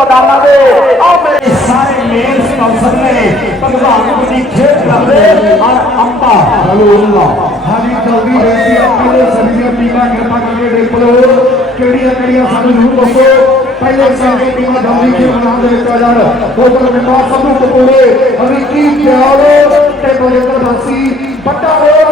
بتانا دے اور میرے سارے میل سپانسر نے بھگوان کی کھیت کر دے اور امبا ہلو اللہ۔ ہاری جلدی جلدی اپنے سبھی ٹیما جی، کرپا کر کے دیکھ لو۔ کیڑیاں کیڑیاں سانو نوں دسو پہلے سارے ٹیما جلدی کے بنا دے ایک ہزار اوپر میں سب کو پورے ہری کی پیارو تے بولے تو بسی بٹا ہو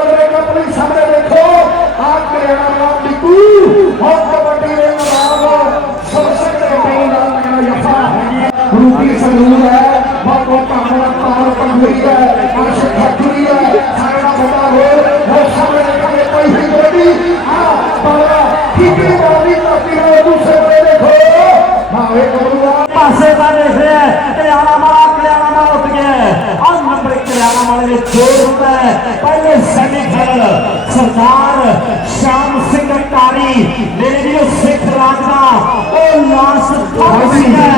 پہلے سینیٹر سردار شام سنگھ میرے لیے سکھ راجنا اور لارس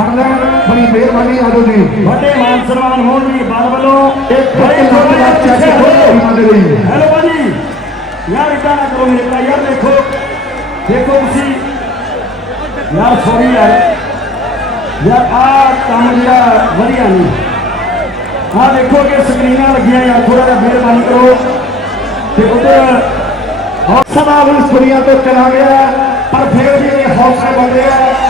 کر لیں بڑی مہربانی آدھو جی بڑے مان سلمان ہون جی بار بلو ایک بڑے نام آپ چاہتے ہو ایمان دے رہی ہیلو بھائی یار اٹھا نہ کرو میرے کا یار دیکھو دیکھو اسی یار سوری یار یار آ کام لیا بڑی آنی ہاں دیکھو کہ سکرینہ لگیا یار تھوڑا جا مہربانی کرو کہ ادھر حوصلہ اس دنیا تو چلا گیا پر پھر بھی حوصلہ بن گیا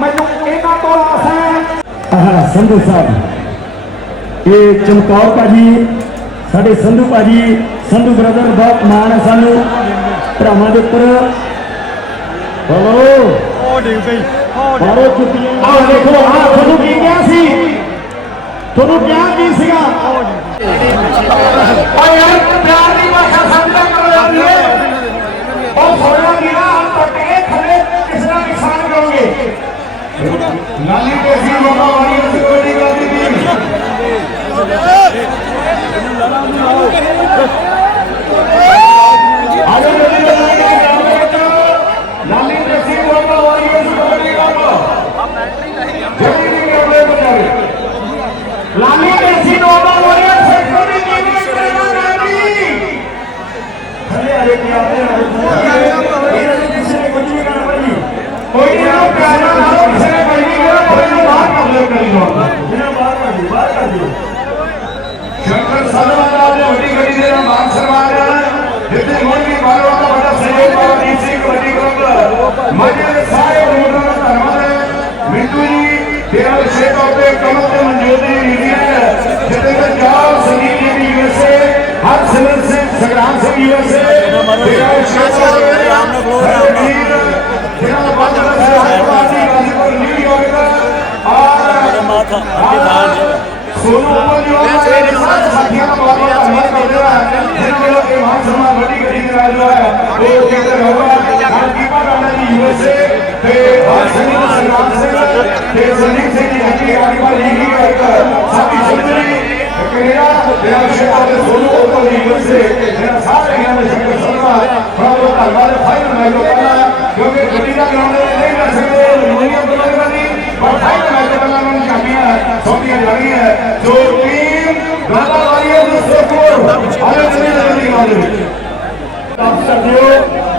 ਮੈਨੂੰ ਇਹਨਾਂ ਤੋਂ ਆਸ ਹੈ ਆਹ ਸੰਧੂ ਸਾਹਿਬ, ਇਹ ਚਮਕੌਰ ਭਾਜੀ, ਸਾਡੇ ਸੰਧੂ ਭਾਜੀ, ਸੰਧੂ ਬ੍ਰਦਰ ਬਹੁਤ ਮਾਣ ਹੈ ਸਾਨੂੰ, ਭਰਾਵਾਂ ਦੇ ਉੱਪਰ। ਬੋਲੋ। ਉਹ ਡਿਗ ਪਈ ਮਾਰੋ ਚੁੱਪੀਆਂ ਆਹ ਦੇਖੋ, ਆਹ ਤੁਹਾਨੂੰ ਕੀ ਕਿਹਾ ਸੀ? ਤੁਹਾਨੂੰ ਕਿਹਾ ਕੀ ਸੀਗਾ? Hoy no, no, no, حملے کری لو انہیں باہر کر دو باہر کر دو شنکر سلمان نے وڈی گڑی دے باہر سرما رہا ہے جتنے مول کی بار والا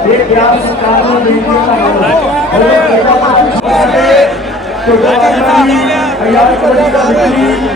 ਇਹ ਪੰਜਾਬ ਸਰਕਾਰ ਨੂੰ ਬੇਨਤੀ ਕਰਦਾ ਹਾਂ ਉਹ ਪਹਿਲਾਂ ਤੋਂ ਸਾਡੇ ਕੋਲ ਆਜ਼ਾਦ ਕਰੀ ਦਾ ਵਿਕਰੀ